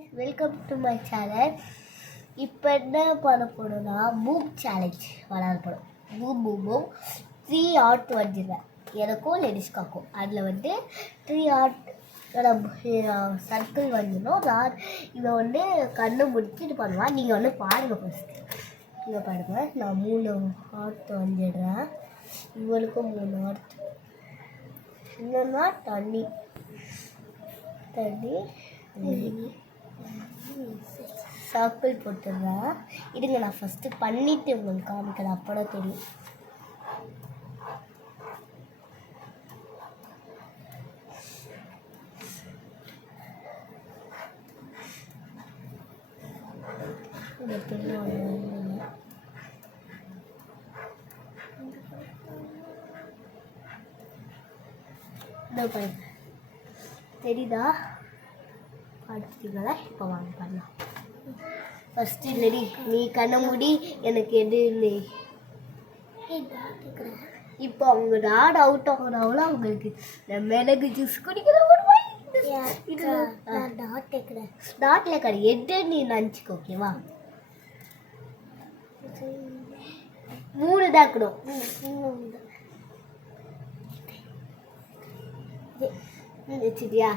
guys, welcome to my channel. இப்போ என்ன பண்ண போறோம்னா பூம் சேலஞ்ச் விளையாட போறோம். பூம் 3 ஆர்ட் வரைஞ்சிருவேன் எனக்கும் லேடிஸ்க்காக்கும். அதில் வந்து 3 ஆர்ட் சர்க்கிள் வரைஞ்சிடணும். நான் இதை வந்து கண்ணை முடிச்சுட்டு பண்ணுவேன். நீங்கள் வந்து பாருங்கள் ஃபஸ்ட்டு. இங்கே பாருங்கள், நான் 3 ஆர்ட் வரைஞ்சிடுறேன். இவளுக்கும் 3 ஆர்ட். இல்லைன்னா தண்ணி சர்க்கிள் போட்டுடுறேன். இதுங்க நான் ஃபஸ்ட்டு பண்ணிவிட்டு உங்களுக்கு காமிக்கிறேன், அப்போதான் தெரியும். தெரியுதா? அடுத்தீங்களா? இப்போ வாங்க பண்ணலாம். ஃபஸ்ட்டு இல்லடி, நீ கண்ண மூடி எனக்கு எது இல்லை. இப்போ அவங்க டாட் அவுட் ஆகுறாங்களோ அவங்களுக்கு நான் மிளகு ஜூஸ் குடிக்கிற ஒரு டாட்ல கடை எது நீ நினச்சிக்கோ. ஓகேவா? 3 தான் இருக்கணும். வச்சுட்டியா?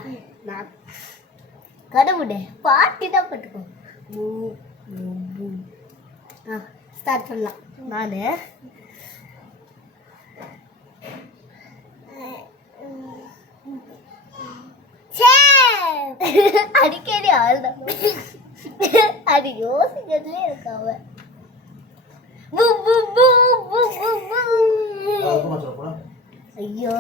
நான் கடவுளே பாட்டி தான் பட்டுக்கோ. ஸ்டார்ட் பண்ணலாம். நான் அடிக்கடி ஆள்தான் அது யோசிக்கிறதுலே இருக்கு அவன். ஐயோ